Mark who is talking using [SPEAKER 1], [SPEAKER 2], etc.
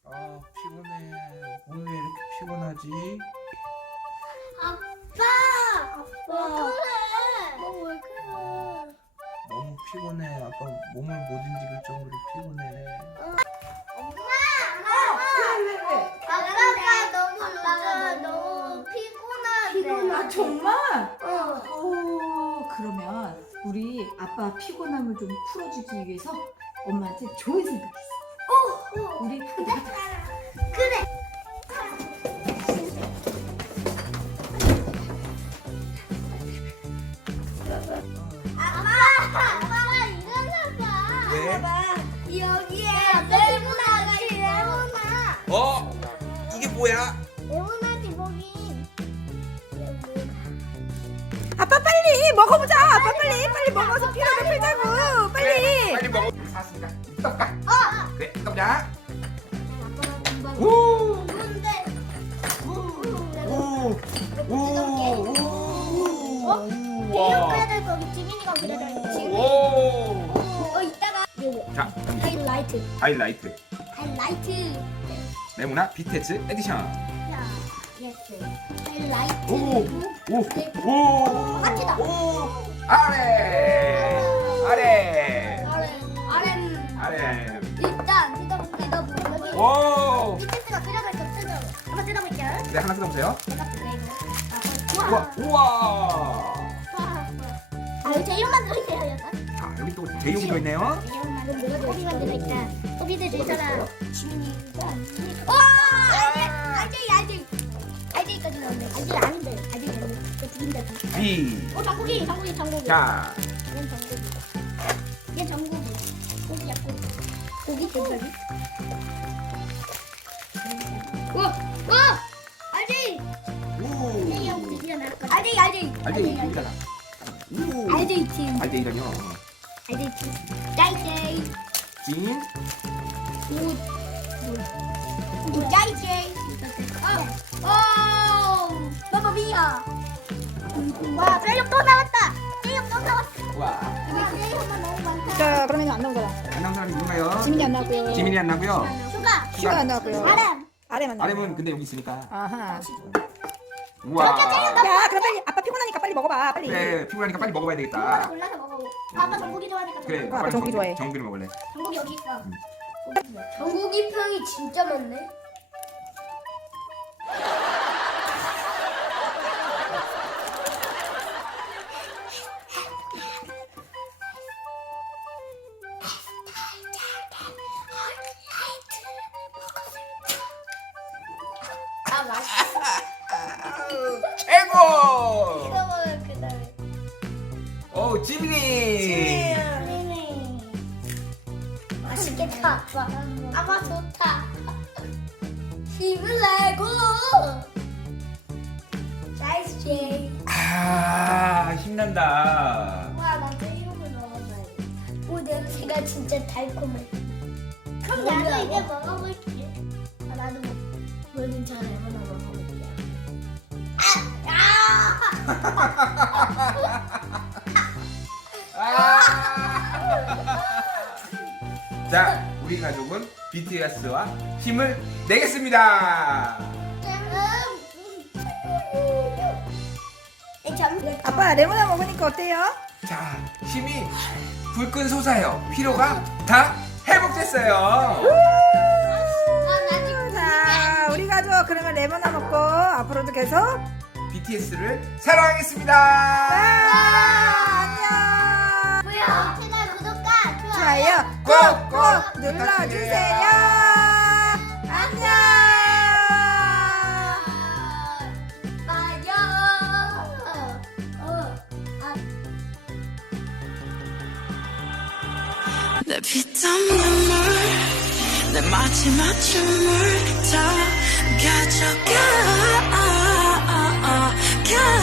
[SPEAKER 1] 아, 피곤해. 오늘 왜 이렇게 피곤하지?
[SPEAKER 2] 아빠 그래?
[SPEAKER 3] 너왜 그래?
[SPEAKER 1] 너무 피곤해. 아빠 몸을 못 움직일 정도로 피곤해.
[SPEAKER 2] 아빠가 너무 피곤하대.
[SPEAKER 3] 아 정말?
[SPEAKER 2] 어.
[SPEAKER 3] 그러면 우리 아빠 피곤함을 좀 풀어주기 위해서 엄마한테 좋은 생각했어. 우리
[SPEAKER 2] 그래. 아빠가 일어나봐.
[SPEAKER 1] 왜?
[SPEAKER 2] 여기에 레모나가 레모나.
[SPEAKER 1] 어? 이게 뭐야?
[SPEAKER 2] 레모나 지복이.
[SPEAKER 3] 아빠 빨리 먹어보자. 아빠 빨리 먹어서 피로를 풀자고. 빨리.
[SPEAKER 1] 빨리 먹어. 샀으니까 떡가. 그래, 떡자.
[SPEAKER 2] 아빠가 금방.
[SPEAKER 1] 오!
[SPEAKER 2] 근데
[SPEAKER 1] 오! 오! 오!
[SPEAKER 2] 이렇게 해야 될 거기 지민이가 그려져 있지.
[SPEAKER 1] 오!
[SPEAKER 2] 이따가 요거
[SPEAKER 1] 자,
[SPEAKER 2] 하이라이트.
[SPEAKER 1] 하이라이트.
[SPEAKER 2] 하이라이트.
[SPEAKER 1] 레모나 비테츠 에디션.
[SPEAKER 2] 야, 예스. 하이라이트.
[SPEAKER 1] 오! 오! 오!
[SPEAKER 2] 하트다.
[SPEAKER 1] 오! 아래! 아래! 아래!
[SPEAKER 2] 일단 뜯어볼까? 너 여기
[SPEAKER 1] 오!
[SPEAKER 2] 비트스가 그려져 있어. 한번 뜯어볼게요.
[SPEAKER 1] 네, 하나 뜯어보세요.
[SPEAKER 2] 내가 그래.
[SPEAKER 1] 우와! 우와!
[SPEAKER 2] 아, 여기 이름만 들어있어요, 여기.
[SPEAKER 1] 자, 여기 또 대용이 들어있네요.
[SPEAKER 2] 이름만 호비만 들어있다. 호비들 줄 사람. 지민이가. 와! 알제이까지 나왔네. 알제이 아닌데. 알제이 아닌데. 그 죽인다.
[SPEAKER 1] B.
[SPEAKER 2] 장고기.
[SPEAKER 1] 자,
[SPEAKER 2] 얘는 전고기. 얘 전고기. 고기야 고기. 고기 대가리. 와! 알제이!
[SPEAKER 1] 우!
[SPEAKER 2] 알제이하고 고기가 나을 거야. 알제이.
[SPEAKER 1] 알제이 여기다가. 우!
[SPEAKER 2] 알제이 팀.
[SPEAKER 1] 알제이라뇨.
[SPEAKER 2] 알제이 팀. 짜이제이.
[SPEAKER 1] 진.
[SPEAKER 2] 짜이제이. 마마미야. 와, 셀력 또 나왔다. 셀력 또 나왔어.
[SPEAKER 1] 와.
[SPEAKER 2] 셀력만 너무 많다.
[SPEAKER 3] 자 그러면 안 나온 거다.
[SPEAKER 1] 안 나온 사람이 누군가요?
[SPEAKER 3] 지민이 안 나왔고요.
[SPEAKER 1] 지민이 안 나고요.
[SPEAKER 2] 슈가.
[SPEAKER 3] 슈가 안 나왔고요.
[SPEAKER 2] 아람.
[SPEAKER 3] 아래만 나왔고요.
[SPEAKER 1] 아래는 근데 여기 있으니까.
[SPEAKER 3] 아하.
[SPEAKER 1] 우와.
[SPEAKER 3] 야 그럼 빨리 아빠 피곤하니까 빨리 먹어봐. 빨리.
[SPEAKER 1] 그래, 피곤하니까 빨리 먹어봐야
[SPEAKER 2] 아빠
[SPEAKER 1] 되겠다.
[SPEAKER 2] 골라서 먹어. 아빠 전고기 좋아하니까.
[SPEAKER 1] 그래,
[SPEAKER 3] 아빠
[SPEAKER 1] 빨리
[SPEAKER 3] 전기 좋아해.
[SPEAKER 1] 전기를 먹을래.
[SPEAKER 2] 전고기 여기 있어. 전고기 평이 진짜 많네. 아 맛있어.
[SPEAKER 1] 최고!
[SPEAKER 2] 이거 먹을 그다음에.
[SPEAKER 1] 오, 지민이.
[SPEAKER 2] 맛있겠다 아빠. 아빠 좋다. 힘을 내고. 나이스 제이.
[SPEAKER 1] 아, 힘난다.
[SPEAKER 2] 와 나도 이름을 넣어봐야겠다. 오 냄새가 진짜 달콤해. 그럼 나도 이제 먹어볼게. 아, 나도 뭐든 잘 해보나 먹어볼게.
[SPEAKER 1] 자, 우리 가족은 BTS와 힘을 내겠습니다.
[SPEAKER 3] 아빠 레모나 먹으니까 어때요?
[SPEAKER 1] 자, 힘이 불끈 솟아요. 피로가 다 회복됐어요.
[SPEAKER 3] 자 우리 가족 그러면 레모나 먹고 앞으로도 계속
[SPEAKER 1] BTS를 사랑하겠습니다.
[SPEAKER 3] 안녕.
[SPEAKER 2] 뭐야? 채널 구독과
[SPEAKER 3] 좋아요
[SPEAKER 1] 꼭
[SPEAKER 3] 눌러주세요. 안녕.
[SPEAKER 4] 내 피땀 눈물 내 마지막 춤을 다 가져가